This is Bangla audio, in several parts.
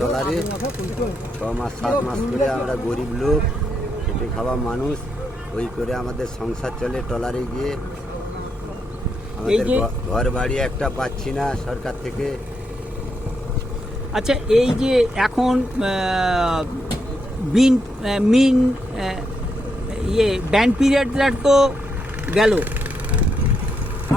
ট্রলারে 6 মাস 7 মাস করে আমরা গরিব লোক খেটে খাওয়া মানুষ, ওই করে আমাদের সংসার চলে। ট্রলারে গিয়ে আমাদের ঘর বাড়ি একটা পাচ্ছি না সরকার থেকে। আচ্ছা, এই যে এখন ব্যান্ড পিরিয়ডটা তো গেল,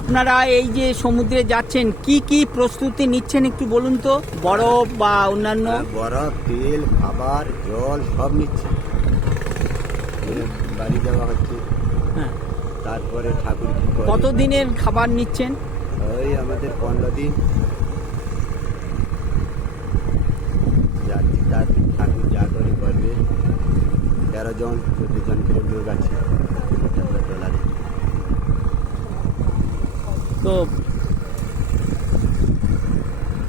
আপনারা এই যে সমুদ্রে যাচ্ছেন কি কি প্রস্তুতি নিচ্ছেন একটু বলুন তো? বরফ বা অন্যান্য? বরফ, তেল, খাবার, জল সব নিচ্ছে, বাড়ি যাওয়া হচ্ছে। হ্যাঁ, তারপরে ঠাকুর কতদিনের খাবার নিচ্ছেন? ওই আমাদের 15 দিন যাচ্ছি, তার ঠাকুর যা করে করবে। 13 জন 14 জন করে লোক আছে ট্রলারে। তো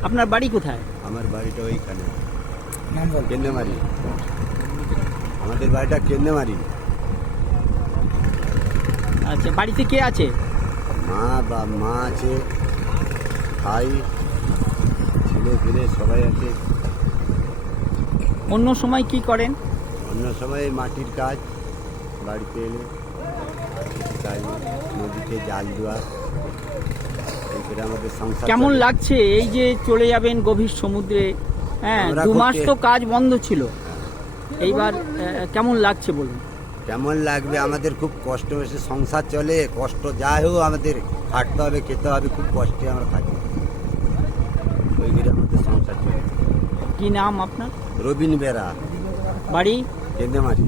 আপনার বাড়ি কোথায়? আমার বাড়িটা ওইখানে কেন্দ্রমারি। আমাদের বাড়িটা কেন্দ্রমারি। আচ্ছা, বাড়িতে কে আছে? মা আছে, ভাই, ছেলে ফেলে সবাই আছে। অন্য সময় কি করেন? অন্য সময় মাটির কাজ, বাড়িতে এলে কাজ, নদীতে জাল দেওয়া। আমাদের সংসার কেমন লাগছে এই যে চলে যাবেন গভীর সমুদ্রে? হ্যাঁ, 2 মাস তো কাজ বন্ধ ছিল, এইবার কেমন লাগছে বলুন? কেমন লাগবে? আমাদের খুব কষ্ট হয়েছে, সংসার চলে, কষ্ট যাই হোক আমাদের খাটতে হবে, খেতে হবে, খুব কষ্টে আমরা থাকি। ওই করে আমাদের সংসার চলে। কি নাম আপনার? রবিন বেরা, বাড়ি কেন্দ্রমারি।